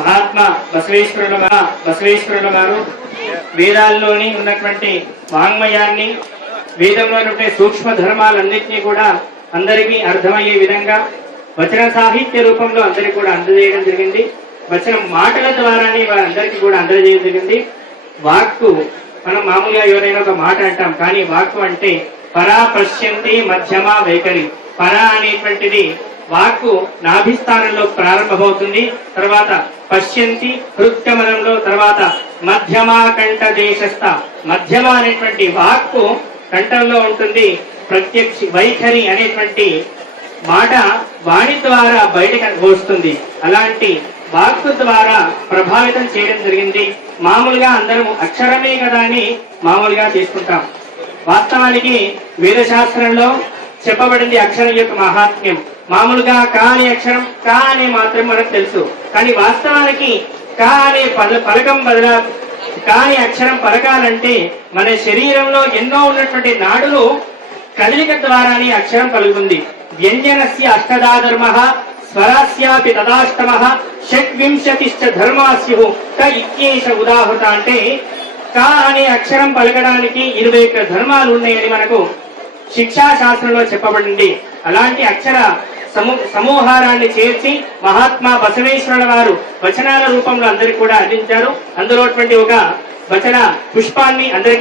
మహాత్మా బసవేశ్వరుల బసవేశ్వరుల వారు వేదాల్లోని ఉన్నటువంటి వాంగ్మయాన్ని వేదంలో ఉండే సూక్ష్మ ధర్మాలన్నింటినీ కూడా అందరికీ అర్థమయ్యే విధంగా వచన సాహిత్య రూపంలో అందరికీ కూడా అందజేయడం జరిగింది. వచనం మాటల ద్వారానే వారందరికీ కూడా అందజేయడం జరిగింది. వాక్కు మనం మామూలుగా ఎవరైనా ఒక మాట అంటాం కానీ వాక్కు అంటే పరా పశ్యంతి మధ్యమ వైఖరి. పరా అనేటువంటిది వాక్కు నాభిస్థానంలో ప్రారంభమవుతుంది తర్వాత పశ్యంతి హృత్కమలంలో తర్వాత మధ్యమా కంఠ దేశస్థ. మధ్యమ అనేటువంటి వాక్కు కంఠంలో ఉంటుంది ప్రత్యక్ష వైఖరి అనేటువంటి మాట వాణి ద్వారా బయటకు వస్తుంది. అలాంటి వాక్కు ద్వారా ప్రభావితం చేయడం జరిగింది. మామూలుగా అందరం అక్షరమే కదా అని మామూలుగా తీసుకుంటాం వాస్తవానికి వేదశాస్త్రంలో చెప్పబడింది అక్షరం యొక్క మహాత్మ్యం. మామూలుగా కా అనే అక్షరం కా అనే మాత్రం మనకు తెలుసు. కానీ వాస్తవానికి కా అనే పద పలకం బదుల కా అనే అక్షరం పలకాలంటే మన శరీరంలో ఎన్నో ఉన్నటువంటి నాడులు కదలిక ద్వారానే అక్షరం కలుగుతుంది వ్యంజనస్య అష్టదా ధర్మ స్వరాస్యాపి తదాష్టమ షట్వింశతిష్ట ధర్మాస్యు క ఇత్యేష ఉదాహృత అంటే క అనే అక్షరం పలకడానికి ఇరవై ఒక్క ధర్మాలు ఉన్నాయని మనకు శిక్షా శాస్త్రంలో చెప్పబడింది. అలాంటి అక్షర సమూ సమూహారాన్ని చేర్చి మహాత్మా బసవేశ్వరుల వారు వచనాల రూపంలో అందరికి కూడా అందించారు. అందులో ఒక వచన పుష్పాన్ని అందరికి